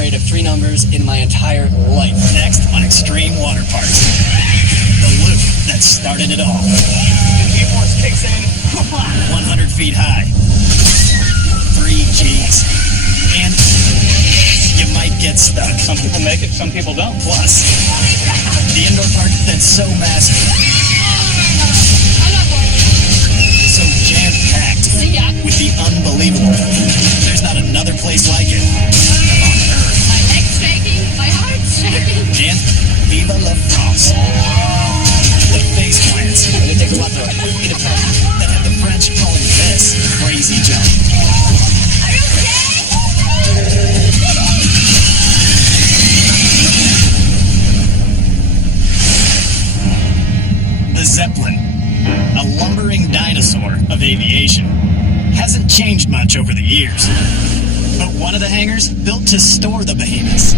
afraid of 3 numbers in my entire life. Next on Xtreme Waterparks, the loop that started it all. G-force kicks in. 100 feet high. 3 Gs. And you might get stuck. Some people make it, some people don't. Plus, the indoor park that's so massive, so jam-packed with the unbelievable. There's not another place like it on Earth. My leg's shaking, my heart's shaking. And Viva la France. The face plants that have the French calling this crazy jump. Are you okay? The Zeppelin, a lumbering dinosaur of aviation, hasn't changed much over the years. But one of the hangars, built to store the behemoths,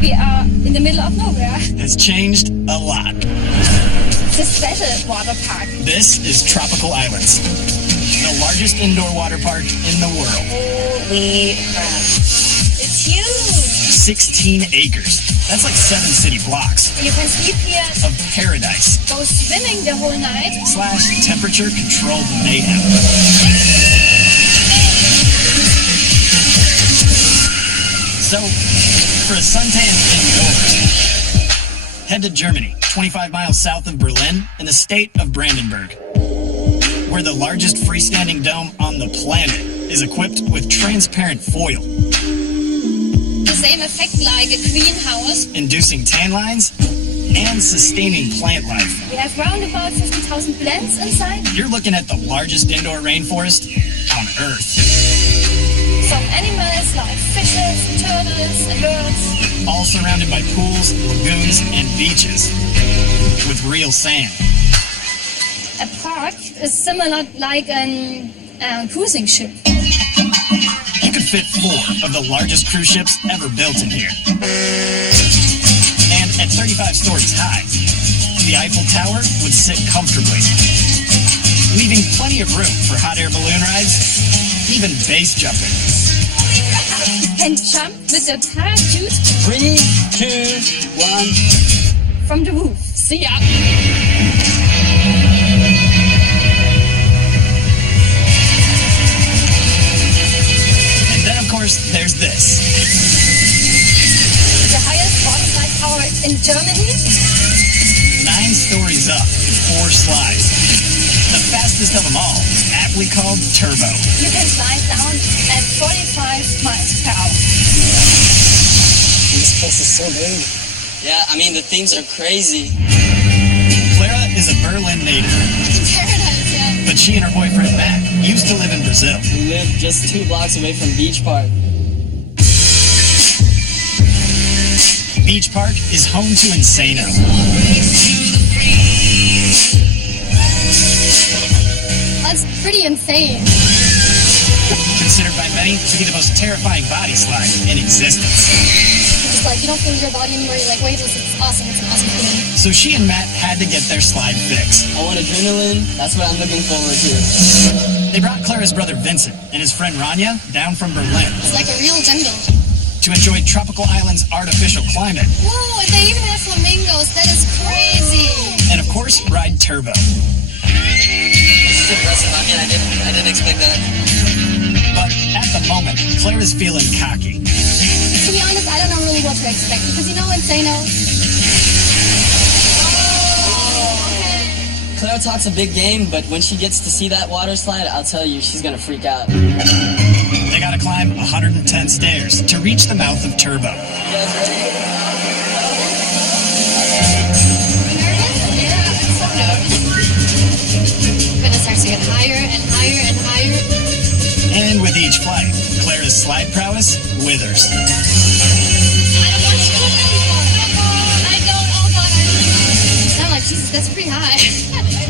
We are in the middle of nowhere. has changed a lot. It's a special water park. This is Tropical Islands, the largest indoor water park in the world. Holy crap. It's huge. 16 acres. That's like 7 city blocks You can sleep here, of paradise go swimming the whole night. / temperature-controlled mayhem. So, for a suntan indoors, head to Germany, 25 miles south of Berlin, in the state of Brandenburg, where the largest freestanding dome on the planet is equipped with transparent foil, The same effect like a greenhouse. inducing tan lines and sustaining plant life. We have round about 50,000 plants inside. You're looking at the largest indoor rainforest on Earth. Some animals like fishes, turtles, and birds. All surrounded by pools, lagoons, and beaches with real sand. A park is similar like a cruising ship. You could fit 4 of the largest cruise ships ever built in here. And at 35 stories high, the Eiffel Tower would sit comfortably, leaving plenty of room for hot air balloon rides, even base jumping. You can jump with a parachute 3, 2, 1. from the roof. See ya. And then, of course, there's this. The highest water slide tower in Germany. 9 stories up, 4 slides. The fastest of them all, aptly called Turbo. You can slide down at 45 miles per hour. This place is so big. Yeah, I mean, the things are crazy. Clara is a Berlin native, Paradise, yeah. but she and her boyfriend Matt used to live in Brazil. We live just 2 blocks away from Beach Park. Beach Park is home to Insano, That's pretty insane. considered by many to be the most terrifying body slide in existence. It's like you don't feel your body anymore. You're like, wait, this is awesome. It's an awesome feeling. So she and Matt had to get their slide fixed. I want adrenaline. That's what I'm looking forward to. They brought Clara's brother Vincent and his friend Rania down from Berlin It's like a real jungle. to enjoy Tropical Island's artificial climate Whoa, and they even have flamingos. That is crazy. and, of course, ride Turbo. It's impressive. I mean, I didn't expect that. But at the moment, Clara's feeling cocky. To be honest, I don't know really what to expect because you know Insano. Clara talks a big game, but when she gets to see that water slide, I'll tell you, she's gonna freak out. They gotta climb 110 stairs to reach the mouth of Turbo. You guys ready? Yeah, I'm so nervous. But it starts to get higher and higher and higher. And with each flight, Clara's slide prowess withers. I don't want to look anymore. I don't. Oh God. I'm like, Jesus, that's pretty high.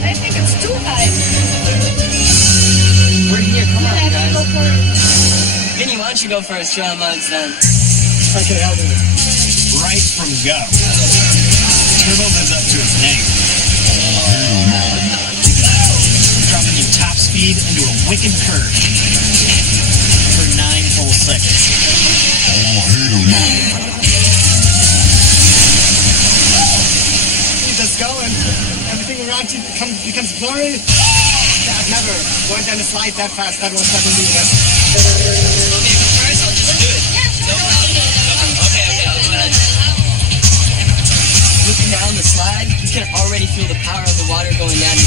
I think it's too high. We're here. Come on, I have to go guys. for it. Vinny, why don't you go first? Try on mine then. Okay, I'll do it. Right from go, Turbo lives up to its name, dropping you top speed into a wicked curve for 9 whole whole seconds. Keep this going. Everything around you becomes blurry. Yeah, I've never going down a slide that fast. That was definitely the best. Okay, first I'll just do it. No problem. Okay, I'll do it. Looking down the slide, you can already feel the power of the water going down.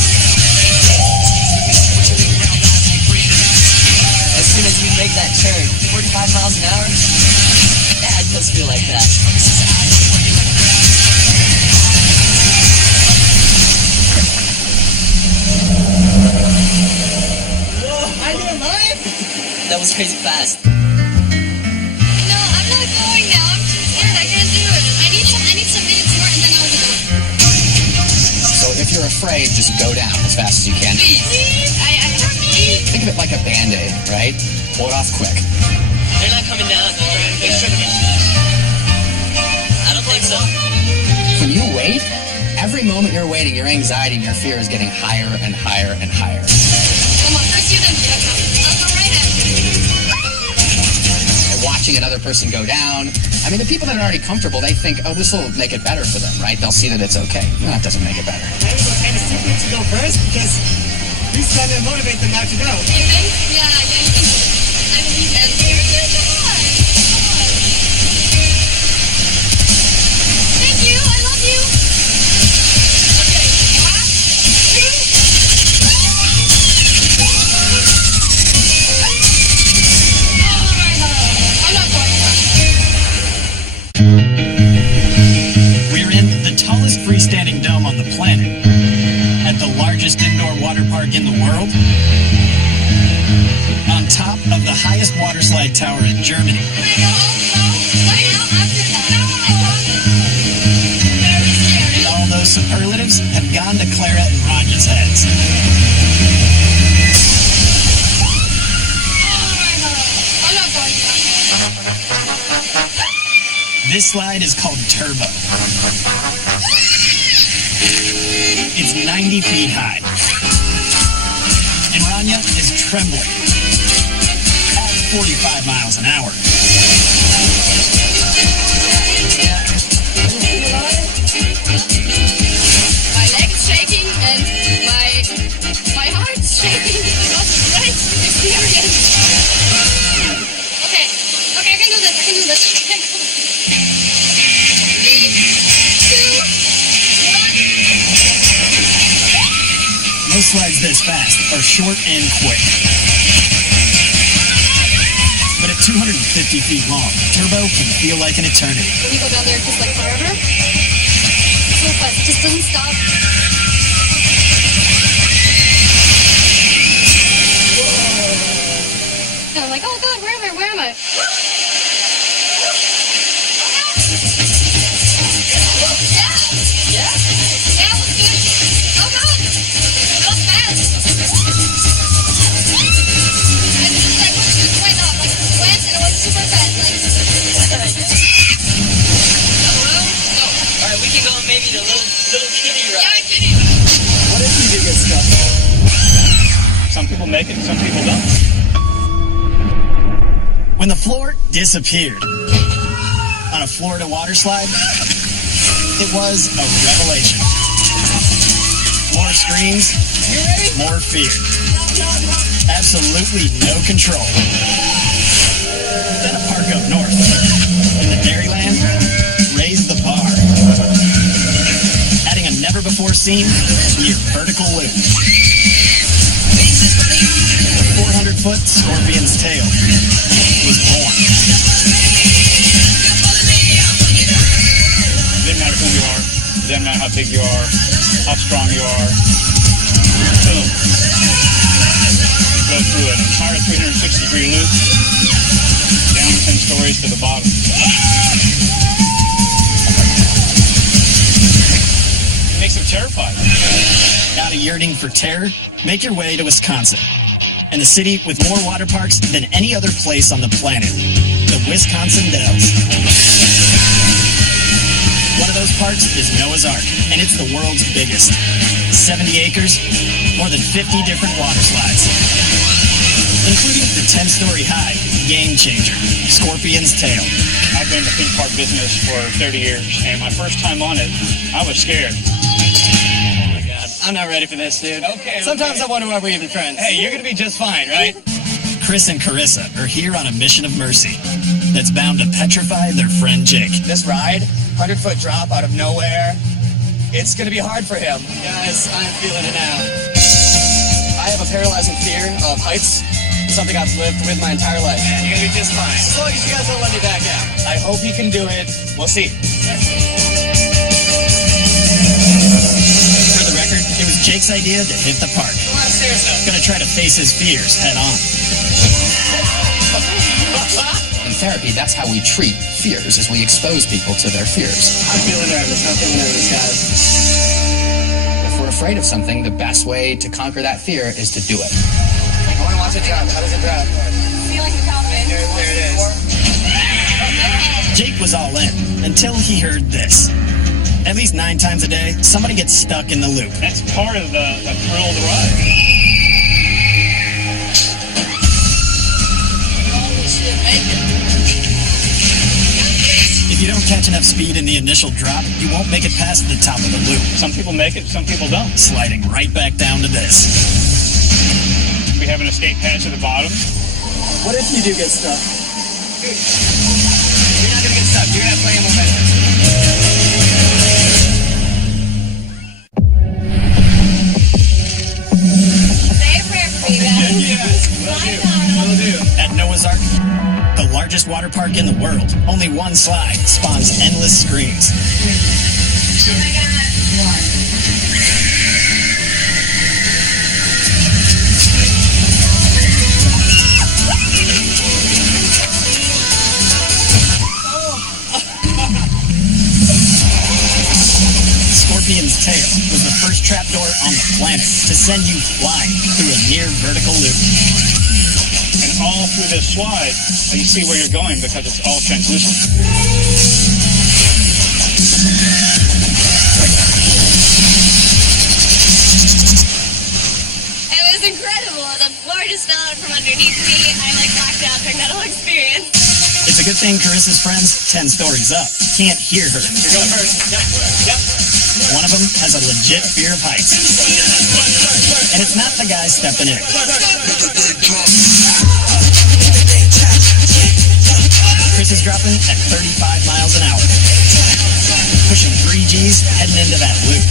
As soon as we make that turn, 45 miles an hour, yeah, it does feel like that. That was crazy fast. No, I'm not going now. I'm too scared. I can't do it. I need some minutes more and then I'll go. So if you're afraid, just go down as fast as you can. Please. Please. Think of it like a Band-Aid, right? Pull it off quick. They're not coming down. They should have. I don't think so. When you wait, every moment you're waiting, your anxiety and your fear is getting higher and higher and higher. Come on, first you then me. I'll go right after. And watching another person go down, I mean, the people that are already comfortable, they think, oh, this will make it better for them, right? They'll see that it's okay. No, it doesn't make it better. I was kind of stupid to go first because he's trying to motivate them now to go. You think? Yeah, you think. I believe that. Thank you, I love you. Okay, 1, 2. We're in the tallest freestanding dome on the planet, at the largest indoor water park in the world, on top of the highest water slide tower in Germany. Can I go home? No, right now after that. No, I promise. Very scary. All those superlatives have gone to Clara and Ranya's heads. I'm not going now. This slide is called Turbo. It's 90 feet high. And Ranya is trembling at 45 miles an hour. My leg is shaking and my heart is shaking. It was a great experience. Okay, I can do this. 3, 2, 1. Most slides this fast are short and quick. But at 250 feet long, Turbo can feel like an eternity. When you go down there, it feels like forever. So fast, it just doesn't stop. And I'm like, oh God, where am I? Yeah, it was good. Oh God, that was fast. And it just went up, and it was super fast. No. Alright, we can go on maybe the little kiddie ride. Yeah, kidding. What if you do get stuck? Some people make it, some people don't. When the floor disappeared on a Florida water slide, it was a revelation. More screams, more fear. Absolutely no control. Then a park up north, in the Dairyland, raised the bar, adding a never-before-seen near vertical loop. 400-foot scorpion's tail was born. It doesn't matter who you are. It doesn't matter how big you are, how strong you are. Boom. Go through an entire 360-degree loop, down 10 stories to the bottom. It makes them terrified. Got a yearning for terror? Make your way to Wisconsin, and the city with more water parks than any other place on the planet, the Wisconsin Dells. One of those parks is Noah's Ark, and it's the world's biggest. 70 acres, more than 50 different water slides, including the 10-story high game changer, Scorpion's Tail. I've been in the theme park business for 30 years, and my first time on it, I was scared. Oh my god, I'm not ready for this, dude. Okay. Sometimes I wonder why we're even friends. Hey, you're gonna be just fine, right? Chris and Carissa are here on a mission of mercy that's bound to petrify their friend Jake. This ride, 100-foot drop out of nowhere, it's gonna be hard for him. Guys, I'm feeling it now. I have a paralyzing fear of heights, something I've lived with my entire life. Man, you're gonna be just fine. As long as you guys don't let me back out. I hope he can do it. We'll see. For the record, it was Jake's idea to hit the park. A lot of stairs, though. Gonna try to face his fears head on. In therapy, that's how we treat fears, is we expose people to their fears. I'm feeling nervous. I'm feeling nervous, guys. If we're afraid of something, the best way to conquer that fear is to do it. I want to watch it drop. How does it drop? Feeling confident. There it is. Jake was all in until he heard this. At least 9 times a day, somebody gets stuck in the loop. That's part of the thrill of the ride. If you don't catch enough speed in the initial drop, you won't make it past the top of the loop, Some people make it, some people don't. sliding right back down to this. We have an escape hatch at the bottom. What if you do get stuck? You're not gonna get stuck. You're gonna have plenty of momentum. Say a prayer for me, guys. Will do. At Noah's Ark, the largest water park in the world, only one slide spawns endless screens. Oh my god. Scorpion's Tail was the first trapdoor on the planet to send you flying through a near vertical loop. And all through this slide, you see where you're going because it's all translucent. It was incredible. The floor just fell out from underneath me. I blacked out during that whole experience. It's a good thing Carissa's friends, 10 stories up, can't hear her. You're going first. Yep. One of them has a legit fear of heights. And it's not the guy stepping in. Chris is dropping at 35 miles an hour. Pushing 3 Gs, heading into that loop.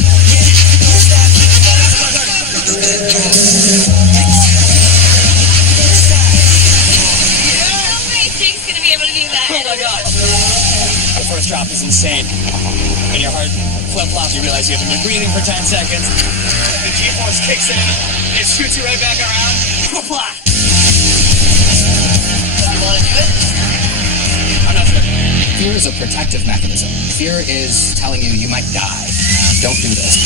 No way Jake's gonna be able to do that. Oh my god. The first drop is insane. When your heart flip-flops, you realize you have to be breathing for 10 seconds. The G-force kicks in. It shoots you right back around. You want to do it? I'm not sure. Fear is a protective mechanism. Fear is telling you you might die. Don't do this.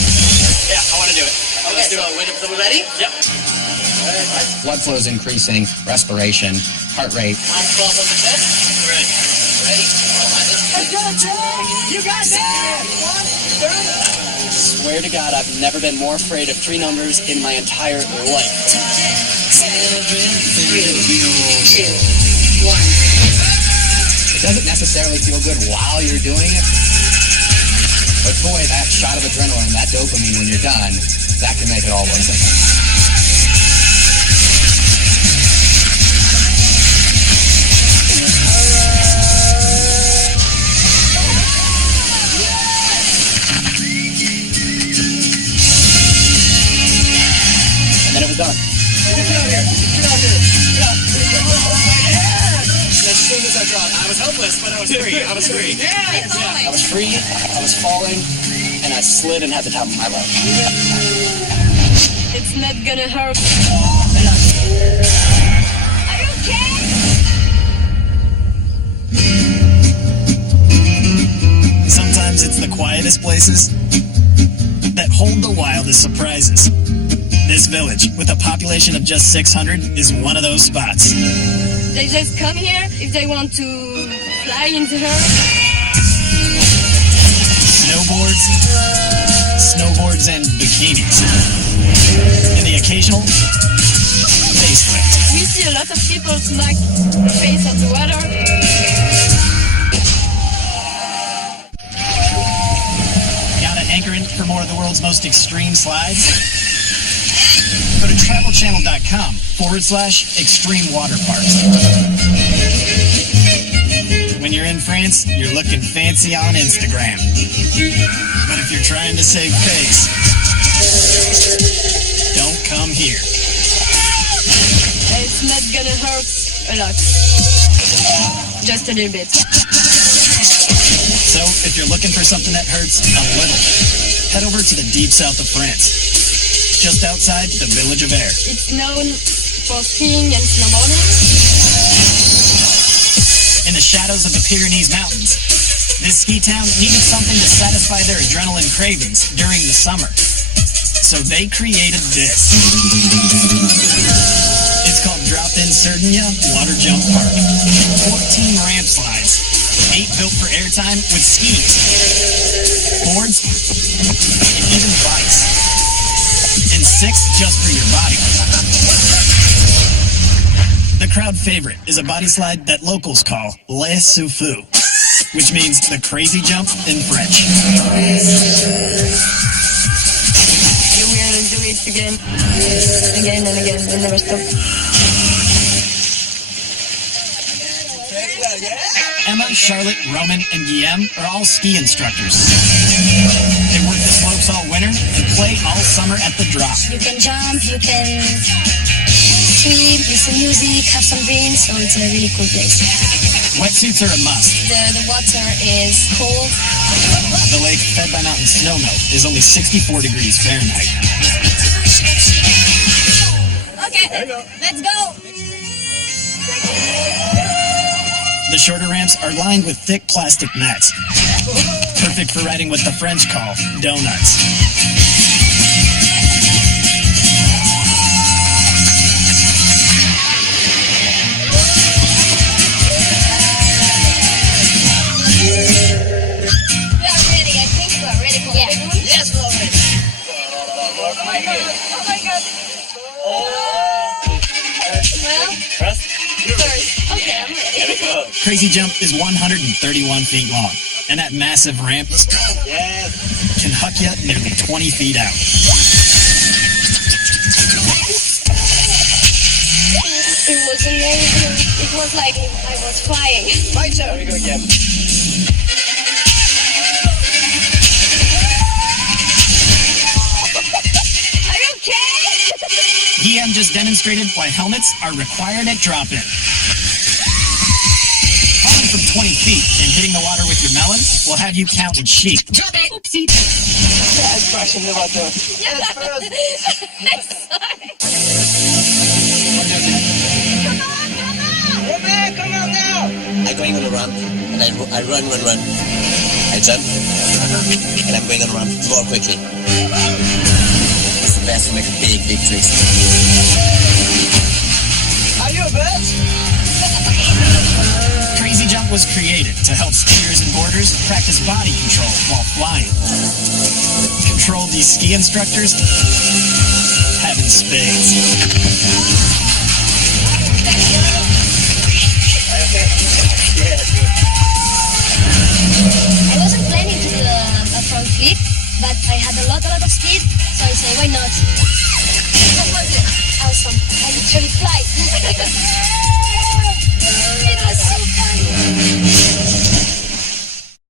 Yeah, I want to do it. Okay, so we're ready? Yep. Blood flow is increasing, respiration, heart rate. I'm 12 over 10. Ready? Ready? You got that! 1, 30. Swear to God, I've never been more afraid of 3 numbers in my entire life. 3, 2, 1. It doesn't necessarily feel good while you're doing it, but boy, that shot of adrenaline, that dopamine when you're done, that can make it all worth it. And then it was done. Get out here! Get out here! Get out! As soon as I dropped, I was helpless, but I was free. I was free. I was free, I was falling, and I slid and had the top of my boat. It's not gonna hurt. Are you okay? Sometimes it's the quietest places that hold the wildest surprises. This village, with a population of just 600, is one of those spots. They just come here if they want to fly into her. Snowboards, and bikinis. And the occasional facelift. We see a lot of people smack the face of the water. Got an anchoring for more of the world's most extreme slides? Go to travelchannel.com/Xtreme Waterparks. When you're in France, you're looking fancy on Instagram. But if you're trying to save face, don't come here. It's not gonna hurt a lot. Just a little bit. So if you're looking for something that hurts a little, head over to the deep south of France, just outside the village of Air. It's known for skiing and snowboarding. In the shadows of the Pyrenees Mountains, this ski town needed something to satisfy their adrenaline cravings during the summer. So they created this. It's called Drop-In Cerdinia Water Jump Park. 14 ramp slides, 8 built for airtime with skis, boards, and even bikes, and 6 just for your body. The crowd favorite is a body slide that locals call Le Souffle, which means the crazy jump in French. You will do it again and again and never stop. Emma, Charlotte, Roman, and Guillaume are all ski instructors. They work the slopes all winter and play all summer at the drop. You can jump, you can swim, listen music, have some drinks, so it's a really cool place. Wetsuits are a must. The water is cold. The lake, fed by mountain snowmelt, is only 64 degrees Fahrenheit. Okay, let's go. The shorter ramps are lined with thick plastic mats, perfect for riding what the French call donuts. Crazy Jump is 131 feet long, and that massive ramp can huck you nearly 20 feet out. It was amazing. It was like I was flying. My turn. Here we go again. Are you okay? Guillaume just demonstrated why helmets are required at drop-in. Falling from 20 feet and hitting the water with your melon will have you counting sheep. Oopsie. I was crashing the water. I'm sorry. Come on now! I'm going on a run, and I run. I jump, and I'm going on a run more quickly. It's the best to make a big twist. Are you a bird? Crazy Jump was created to help skiers and boarders practice body control while flying. Control these ski instructors have in spades. I wasn't planning to do a front flip, but I had a lot of speed, so I said, why not? How was it? Awesome. I literally fly.